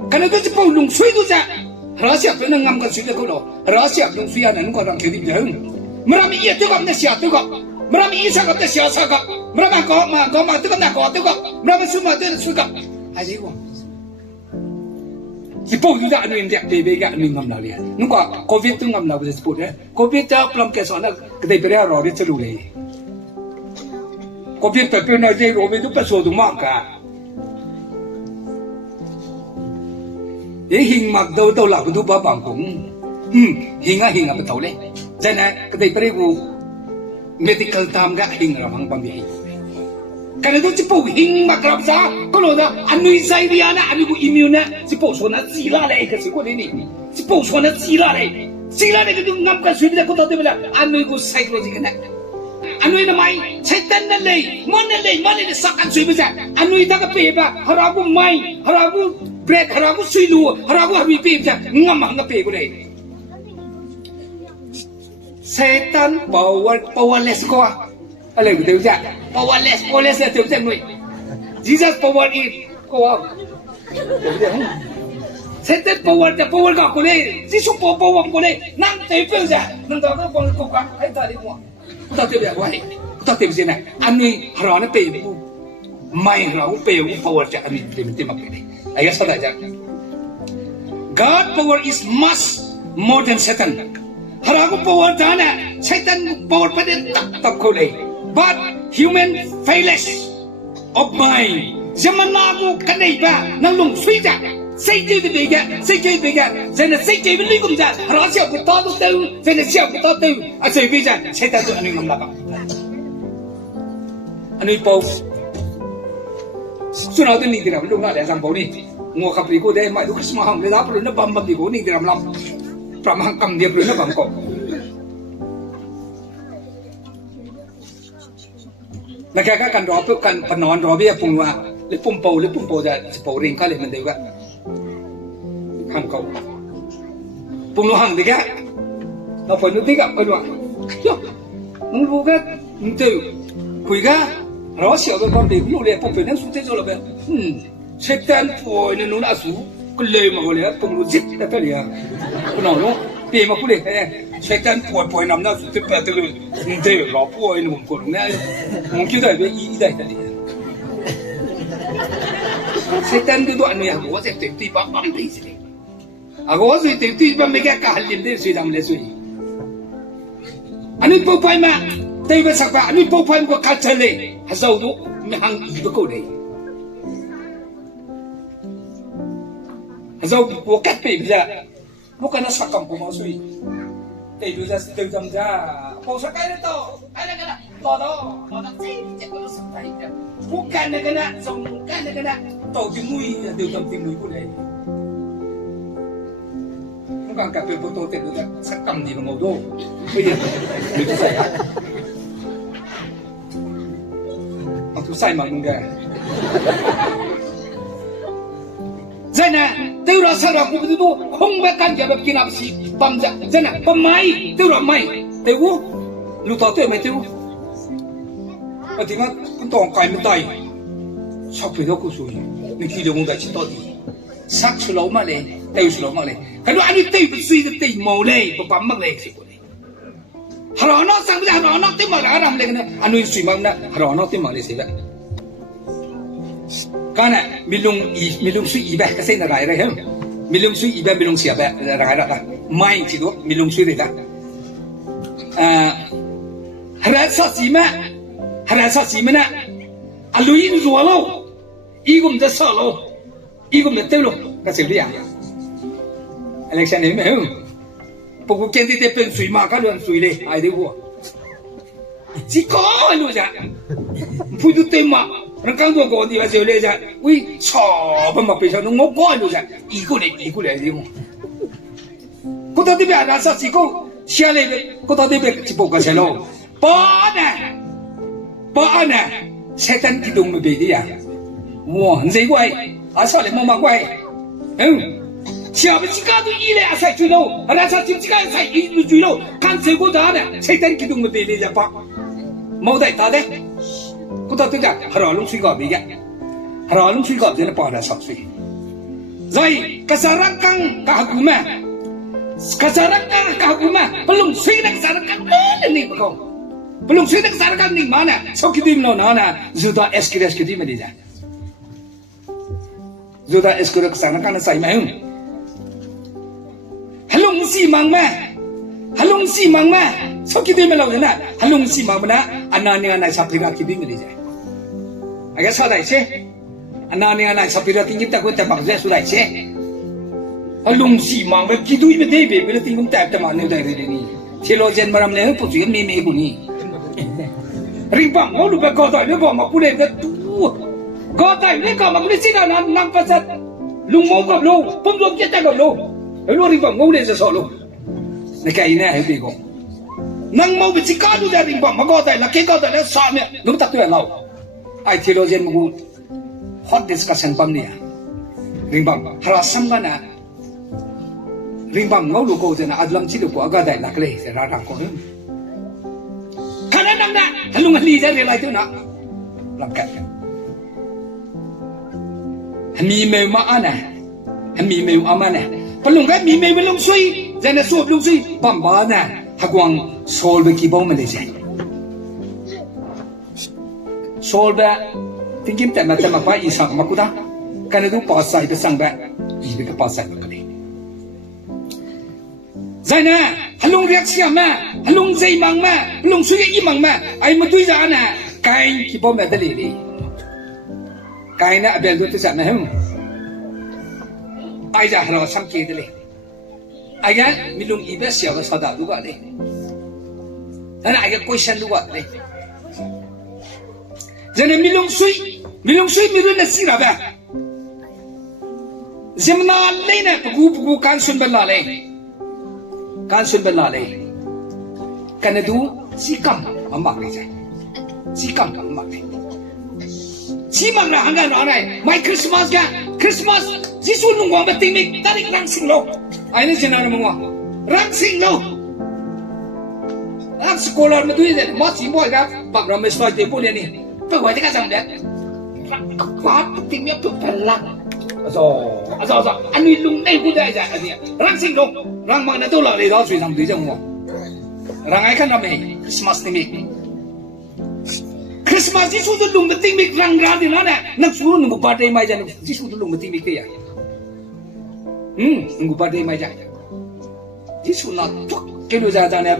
Karena tu cepau lung sui tu je, rahasia tu nak ngam kan sui tu lo, rahasia lung sui ada nu orang kiri jauh. Merami ia tu kap nasihat tu kap, merami ia sakap nasihat sakap. berapa kau ma tu kan nak kau tu kau berapa semua tu suka ada kau si pau tu dah anu india bebe ga anu ngam nak lihat nuka covid tu ngam nak boleh sebut covid tu pelam ke sana kedai beria robi celu le covid tapi nak jadi robi tu pasal tu maka hing mak dau dau lah tu babang kong hinga betul le jadi kedai beria ku medical tam ga hing ramang pambi karena itu cipu hing makrab sa kalau dah anu isai dia na anu immune na cipu so na sila le ke cipu ni cipu so na sila le itu ngam ka sudah ko tahu bila anu ko psychology na anu ina mai setan na le mon na sakan sudah bisa anu ida ka pe ba haragu mai haragu bread haragu suilu haragu habi pe bisa ngam nga pe ko le setan powerless koอะไรกูเดี๋ยวจะ powerless เดี๋ยวจะหน่วย Jesus power is ก็ว่าเดี๋ยวเสร็จ power จะ power ก็กูเลยที่สุด power กูเลยนั่งเตะเพื่อนจะนั่งตอนนั้นฟังกูก็ให้ตาดีกว่ากูตัดเตะแบบว่ากูตัดเตะแบบไหนอันนี้เราเนี่ยเปย์ไม่เราเปย์ power จะอันนี้เต็มมากเลยไอ้ก็สุดท้ายจะ God power is much more than Satan เราก็ power ท่านน่ะ Satan power ประเด็นตับเขาเลยbut human failures of mind zaman aku kadai ba nang long sui ja sai ji de bega zena sai ji bi kum ja ra xiao bu to tu zena xiao bu to tu a sai bi ja sai ta tu ani ngam la ba ani pau su na de ni de la lu na le sang pau ni ngo khap ri ko de mai du krisma hang le la pru na bam di ko ni de ram lam pramang kam dia pru na bam koแล้วแกก็กันรอเพื่อกันปนอนรอเบี้ยปุ่งว่าหรือปุ่มโปจะโปริงก็เลยมันเดียวกันข้างเขาปุ่งหังดิแกเราฝนนึกกับคนว่าย่อมึงรู้กันมึงเจอคุยกันเราเสียวตัวความดีรู้เลยปุ่มเป็นนั่งสู้เจ้าเราแบบเช็คแทนป่วยในนู้นอาสูก็เลยมาเลยปุ่งรู้จิตแต่ก็เลยคุณน้องรู้ปีมาพูดเลยเช็คแทนป่วยนำหน้าสุดที่แปดตัวเลยมึงเจอเราป่วยในผมคนนี้มึงคิดได้ไหมอีได้แต่เนี่ยเช็คแทนก็ตัวอันนี้อ่ะว่าจะเต็มที่ปั๊มได้สิอ่ะว่าสุดเต็มที่ปั๊มไม่แก่การเลี้ยงได้สุดทำเลยสุดอันนี้ปุ๊บไปมาเตยไปสักว่าอันนี้ปุ๊บไปมันก็คัดเฉลยฮัสเอาดูไม่หังอีกก็ได้ฮัสเอากูกัดไปพี่จ้ะbukan nak sakam ko masui tei du jas teu jam ja ko sakai to ada kana to sei je ko sakai ja bukan kana song kana to timui teu jam timui ko le bukan ka pe to teu du sakam di mo do bây giờ du sai tu sai mà nung ga zana teu ra sa ra ku du hong ba kan ja ba kinap si pam ja zana pamai teu ra mai teu lu to teu mai teu a tinga kun tong kai mai tai sak pe do ku su ni ki de mong da chi to di sak su lo ma le teu su lo ma le ka lu ani teu bi sui de tei mo le pa pam ma le si ko le haro no sang ja haro no teu ma la ram le na anu sui ma na haro no teu ma le si ba karena milung sui iba kasi narai rai hem milung sui iba milung siapa narai rai mai cido milung sui rai harasa sima na aluin zualo igum da salo igum da telo kasi dia election ni meh pokok kendi te pen sui ma ka luan sui le ai de wo jiko lu ja puju tema rangkang gua kau dia asyik leja, wih, coba mak pesau nunggu kau leja, ikut le dia. Kau tahu dia ada asas ikut, siapa le, kau tahu dia cipu kasih lo, pana, setan kidung membeli dia, wah, ni gua, asal le mama gua, siapa jika tu ile asal jual, ada asal jika asal ile jual, kan sego dah ada, setan kidung membeli dia pak, mau dah tak ada. Kau tahu tak? Haralung sui kau biar, haralung sui kau jadi pada saksi. Zai kasarangkang kahaguma, belum sui nak kasarangkang mana ni kau? belum sudah kesarakan ni mana so kita mana nana zuda eskires kita mana dia zuda eskires kesarakan saya mahu halung si mang ma so kita mana lalu na halung si mang mana anani anai sapira kita mana dia agak salah sih anani anai sapira tinggi tak kita bangsa sudah sih halung si mang ma kita ini deh bila tinggal tak mana dari ini theologian maram le pu ju me me bu ni rimbang mo lu ba ko ta le ko ma pu le da tu ko ta le ko ma pu le si da nang pa sat lung mo ko lo pum lo ke ta ko lo lo rimbang mo le so lo ne kai ne hai bi ko nang mo bi si ka du da rimbang ma ko ta la ke ko ta le sa me lu ta tu la ai theologian mo hot discussion pam ni rimbang hara sam ba na rimbang ngau lu ko jana adlam chi lu ko aga dai lak le se ra ra ko kana nang da halung ali ja re lai tu na lam kat mi me ma ana mi me amana palung ga mi me belum sui jana so belum sui bam ba na hagwang sol be ki bom me le ja sol ba tingkim ta ma pa isa ma ku da kana du pa sai be sang ba i be ka pa sai ka le Zana, halung riak siam ma, halung zai mang ma, halung suya i mang ma, ai ma tui zana, kain ki bom da li li. Kain na abel do tu sa ma hum. Ai ja halo sam ki de li. Ai ga milung i be sia ga sa da du ga li. Dana ai ga question du ga li. Zana milung sui milun na sira ba. Zemna leina pugu kan sun ba la le. Kan sun ben lale kana du sikam amak ni jai sikam amak ni simang na hanga na nai my Christmas jisu nung wa bating mi tarik rang sing lo ai ni jana mo rang sing lo ang scholar ma tu je ma si boy ga bak ram me soi te pu le ni pe wa te ka sam de kwa bating mi tu pelak aso ani lung nei ku dai ja ani rang sing lo rang ma na tu la le do sui sam tu jang mo rang ai kan na me Christmas ni mi Christmas jisu tu lung bating mi rang ga di na nak suruh nunggu birthday mai ja jisu tu lung bating mi ke ya nunggu birthday mai ja jisu na tu ke lu ja ja ne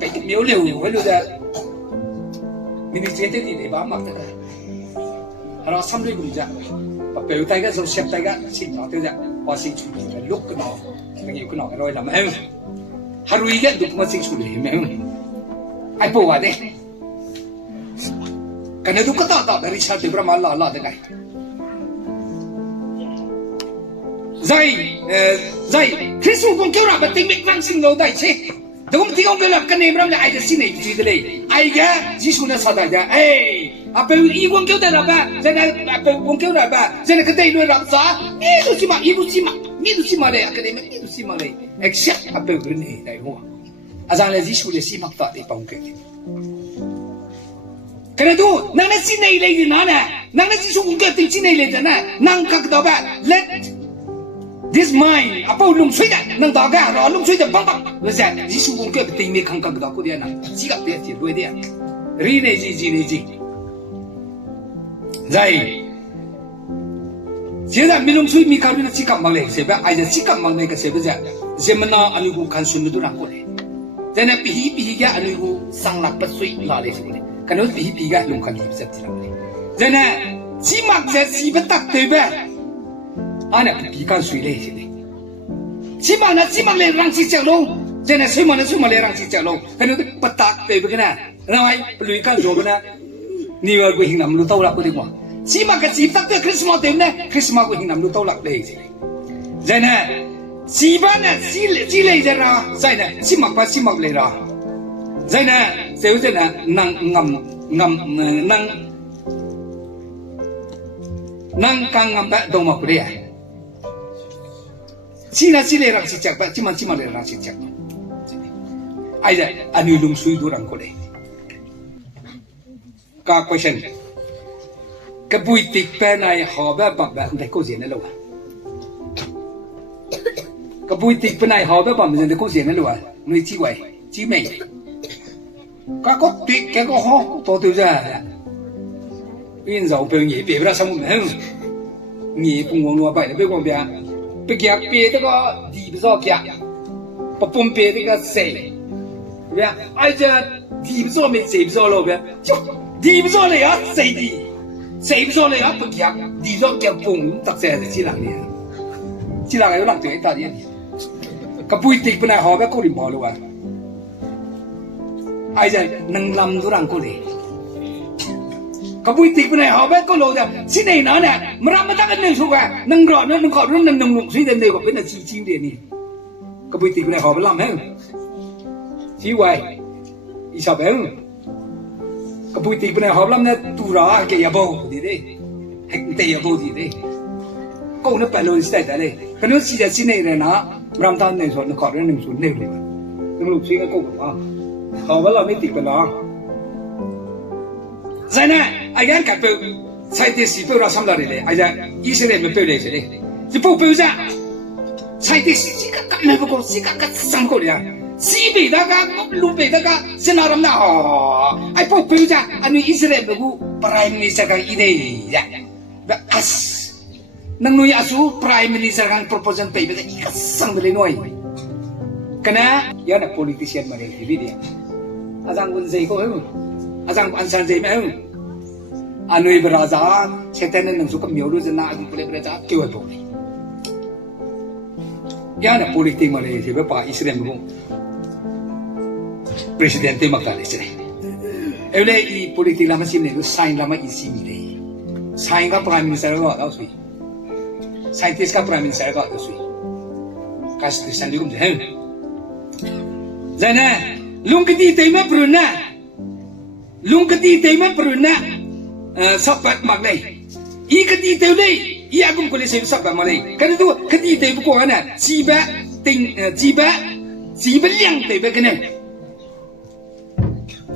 cái miếu liều với lu ja mình đi chế thế thì để bám mặc thế này nó xăm đi cùng ja và biểu tay cái dòng xếp tay cái xin nó tiêu dạ và xin chủ cái lúc cái nó cái nhiều cái nó rồi làm em haru cái lúc mà xin chủ để em ai bỏ vào đây cái này lúc có tạo dari sao thì bữa mà la thế này dây Christmas cũng kêu là bật tiếng Việt vang sinh lâu đại chế đúng thì ông về làm cái này làm lại aiจะxin này gì đây ai cái Jesus nó sao đại ja apa i wong kêu ta ba jana apa wong kêu ta ba jana kedai lu ram sa ni tu si ma le akademi ni tu si ma le except apa gini dai ho azan le Jesus le si mak ta de pang ke kena tu nang si nei le ni na nang si su ke ting si nei le jana nang ka ta ba let this mind apa lung sui da nang da ga ro lung sui da bang le ja Jesus wong ke ting me khang ka da ko dia na si ka de ti loi dia ri nei ji Zai, jadi milung sui mikau ni sikap magle, sebab aja sikap magle ke sebab zemana anugu kan sunu tu nak boleh. Jadi pihi ke anugu sang lapat sui lale sebab. Kalau pihi ke lung kan hidup sebab tidak boleh. Jadi simak si betak tebe, anak pihi kan sui le sebab. Simak le rang si caklo, jadi semua le rang si caklo. Kalau betak tebe kena, ramai perlu ikan jauh kena. Ni wa ko hinam lu taw la ko di mo sima ka si tak te Christmas te ne Christmas ko hinam lu taw la le ji zaina si ba na si le jara zaina sima pa sima le ra zaina seu zaina nang kang ngam ba do ma ko ya si le ra si chak ba sima le ra si chak ai da anu lung sui du rang ko le ka question ka bui tik pe nai ho ba ba ba de ko jen lo ka bui tik pe nai ho ba ba de ko jen lo nui chi wai chi mei ก็ติดแกก็ห้องตัวตัวจ้าเป็นเราเป็นหนีเปียบเราสมุนเหงหนีปุ่งวงนัวไปเลยไปกองเปียไปเกี่ยเปียแต่ก็ดีไปซอกเกี่ยปะปุ่มเปียแต่ก็เสยเปียไอ้เจ้าดีไปซอกไม่เสยไปซอกเราเปียจุดีไปซอกเลยอ่ะเสยดีเสยไปซอกเลยอ่ะไปเกี่ยดีซอกเกี่ยปุ่งตักเสยที่หลังเนี่ยที่หลังอยู่หลังตัวไอ้ตาเนี่ยก็ปุยติกไปไหนหอบแบบกูริมพอเลยว่ะไอ้เจ้านั่งลำตัวรังกูเลยก็ปุยติกไปไหนหอบแบบกูโลดสิไหนนั่นเนี่ยมันรับมาตั้งกันหนึ่งชุกอ่ะนั่งรอนั่งขอนั่งลงสุดเดินเดียวกับเป็นอาชีพเดียวนี่ก็ปุยติกไปไหนหอบไปลำเหรอชี้ไว้อีชอบเหรอก็ปุยติกไปไหนหอบลำเนี่ยตัวร้าแกอย่าบอกดีดิเฮกเตยอย่าบอกดีดิก็นั่นไปเลยสิได้เลยก็นั่นสิจะสิไหนเลยนะรำท่านหนึ่งส่วนขอเรื่องหนึ่งส่วนหนึ่งเลยนั่งลูกชี้ก็กูว่าเขาว่าเราไม่ติดกันหรอกใช่ไหมไอ้ยันกับเปล่าใช่ที่สิเปล่าเราทำได้เลยไอ้ยันอิสราเอลไม่เปล่าเลยใช่ไหมจะพูดเปล่าจ้ะใช่ที่สิก็ไม่พูดสิก็สังกุลยังสิเบต้าก็ลูเบต้าก็เสนารำนะอ๋อไอ้พูดเปล่าจ้ะอันนี้อิสราเอลไม่พูด Prime Minister กันอีเดียแบบอัสนั่งนุยอาสู Prime Minister กัน proposal ไปแบบอีกสังเดเลยหน่อยกันนะยัน politician มาเลยที่เดียอาจารย์คุณเซโก้เหรออาจารย์อันซันเซไหมเหรออันนุยบราซาเชตเนนังสุกมีอรู้จักนะคุณเปรย์จ้าเกี่ยวกับตัวนี้ยัน politics มาเลยที่แบบป่าอิสราเอลมั้ง president มากันเลยใช่ไหมเอเล่อี politics ลามาซิมเนี่ยก็ sign ลามาอีซีมีเลย sign กับ prime minister ก็เอาสุย scientist กับ prime minister ก็เอาสุยกัสติสันดิกุมเดนใช่ไหมลุงกตีเตยมาปรุนะลุงกตีเตยมาปรุนะสับปะมักเลยอีกตีเตยเลยอีอากุมคนเลยเสียสับปะมักเลยกันตัวกตีเตยบุกว่าน่ะจีบะติงจีบะเลี้ยงเตยไปกันเนี่ย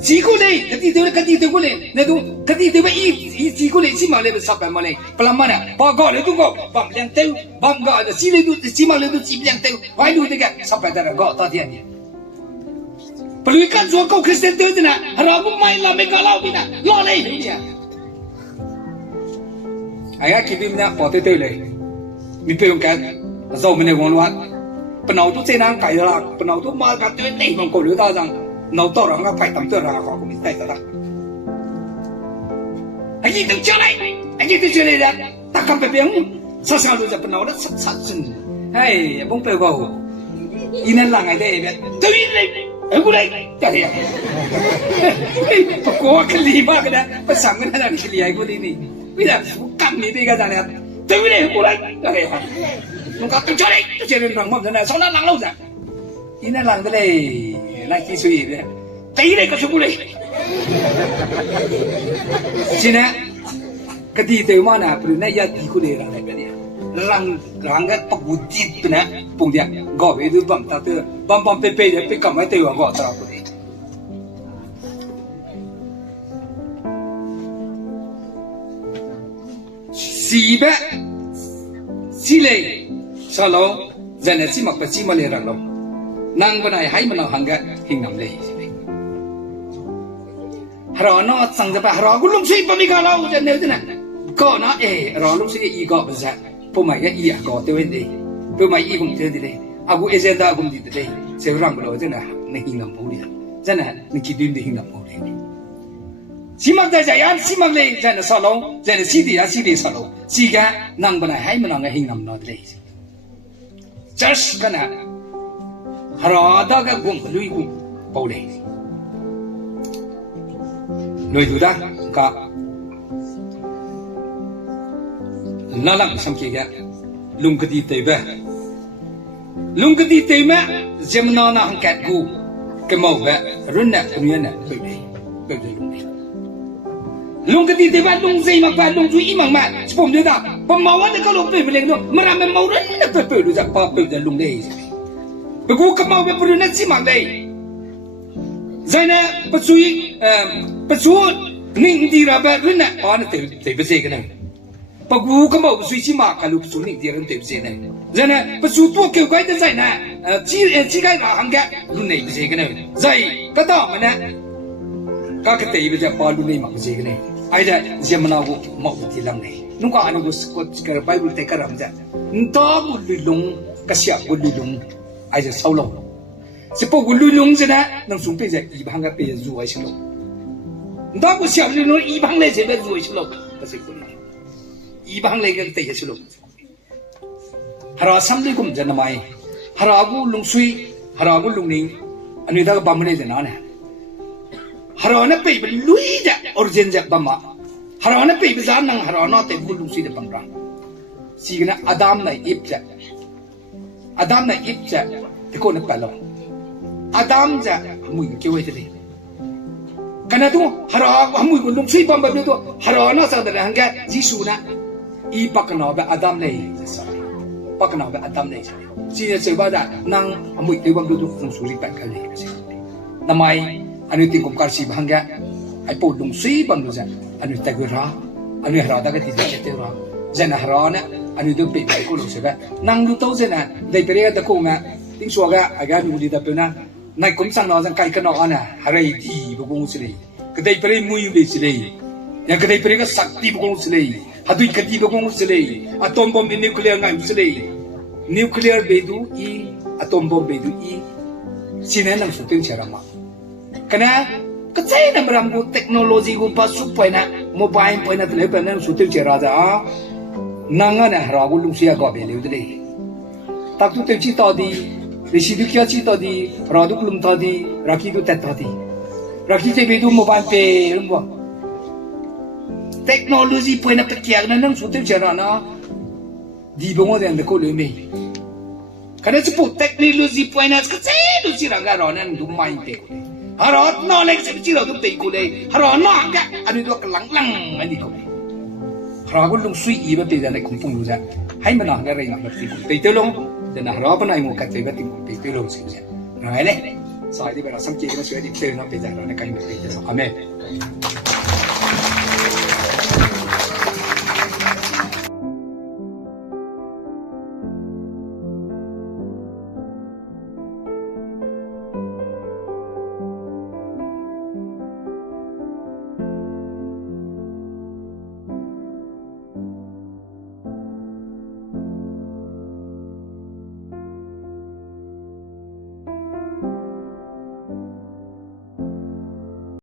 จีกูเลยกตีเตยกูเลยเนี่ยดูกตีเตยว่าอีจีกูเลยจีมาเลยสับปะมักเลยพลังมันอ่ะพอก่อนเลยดูก็บัมเลี้ยงเตยบัมก็จีเลยดูจีมาเลยดูจีเลี้ยงเตยไว้ดูเด็กสับปะแต่ละก็ต่อเดียนPeluikan suaka Kristen tu na, harapu main lah megalau bina, lolai dia. Ayah kita ni pote tu le, mimpi orang zau mana orang luar, penau tu senang kaya lah, penau tu mal kat tu ni orang kau lihat orang, nau tu orang apa tam tu orang kau minta itu dah. Ayah tu cakap dah, takkan pepeang, sasal tu je penau dah sat sen. Hey, abang pegau, ini lang ada tu ini. Aku dah cari ya. Kau kelima kena pasang kena dari kelima aku ini. Bila bukan ni dia kata ni. Tapi ni aku dah cari ya. Nunggu tu cari orang mana sana. Sana lang lau dah. Ini lang tu le, lagi sui dia. Tapi ni kau cuba le. Sini, ketika mana pernah ya diku le lang le dia. Rang cái bọc bút chít tu nè, bung dia, gõ về tu bấm ta tu, bấm pe pe để pe cầm cái tu gõ ta tu đi. Xí bé, xí lệ, sao lo, giờ này xí mặc bát xí mà lệ răng lo, nàng bên này hay mà nó hàng cái hình nằm lệ. Haro nó sang ra haro cũng lung suy bấm đi cả lâu giờ nếu thế này, có nó haro lung suy ý gõ bây giờ. Pemain iya kau tu ini, pemain iya pun tu ini. Aku agenda pun tu ini. Seorang belau je nak hinam boleh, jangan nak kidin hinam boleh. Simak dah jayan, simak le, jangan salong, jangan sidi salong. Siga nang benar hai menang hinam not le. Just kena harada ke gum lui gum boleh. Lui tu dah kak. Nalang sampai ke lung kedi teba zemna na angkat ku kemau ba runna kumyana bebe lung kedi teba lung zai mak ba lung tu imang ma sepom dia dah pemawan dia kalau pe meleng tu meram mau runna pe lu jak pa pe dah lung dei beku kemau ba runna si mak dei zaina pesui ning di ra ba runna pa na te be se kana Pagu kemau bersuci mak kalau bersuci dia orang tu bersih ni. Jadi bersuci tu kau kau itu saya nak, jika dah angkat, lu ni bersih kena. Jadi kata mana các cái tây bây giờ bao nhiêu mà gì cái này ai ra giờ nào cũng mau thì làm này nung có anh cũng cái Bible tây cái làm ra đó một lùng cái siap một lùng ai ra sau lâu chỉ có một lùng thế này nông xuống bây giờ ít hàng cái bây giờ ruồi xí lâu đó có siap lùng ít hàng này sẽ bây ruồi xí lâu cái gì cũng ít hàng này cái tây xí lâu hara samli cũng chân mai hara cũng lùng suy hara cũng lùng nín anh ấy đã bám lên thế nào nè hara nó bị lùi ra origin ra bám hara nó bị giá năng hara nó tới cũng lùng suy để bám ra xí cái Adam này ít ra thì cô nó phải lo Adam ra mùi kêu vậy thế cái này tu hara mùi cũng lùng suy bám bám tu hara nó sao để hàng cái Giêsu na i bác nó về Adam này bác nó về Adam này chỉ là sự bao đã năng mùi tiêu bám tu lùng suy bám cái này năm mai anh ấy tìm công việc gì bằng cái ai phụ lùng suy bằng được anh ấy tay quay ra anh ấy hara đã cái gì đó chết rồi giờ này hara nè anh ấy được bị phải cô lùng suy cái năng lúc tối giờ này đây bây giờ ta cũng nghe tiếng xua cái ai cái người đi tập bên này cũng sang nó sang cái nó anh à hara đi bố công suy cái đây bây giờ mùi đi suy yang cái đây bây giờ sắc đi bố công suy hadu cái đi bố công suy atom bomb nuclear ngay suy nuclear bedu i atom bomb bedu i xin năng suy tiếng chả mà karena kecil na merambu teknologi ko pasuk pa na mobile pa na tele pa na sutil chera da nanga na haragu lungsia ko beliu dele tak tu te chi to di residu kya chi to di radu kulum to di raki tu tet to di raki te bedu mobile pe rumbo teknologi pa na pekya na nang sutil chera na di bongo de ko le me karena cepu teknologi pa na kecil tu si ranga rona ndu main pe hara nó lên sẽ chỉ là tôi tây cô đây hara nó cái anh ấy cái lăng lăng anh đi cô đây hara cũng lung suy ý bên tây này cũng phong ra hay mà nó cái này nó tây tây tiêu long thì là hara bên này một cái tây bên tây tiêu long xíu xíu rồi đấy sai đi bây giờ xong chuyện nó sửa đi chơi nó bây giờ nó cái này tây tiêu long amen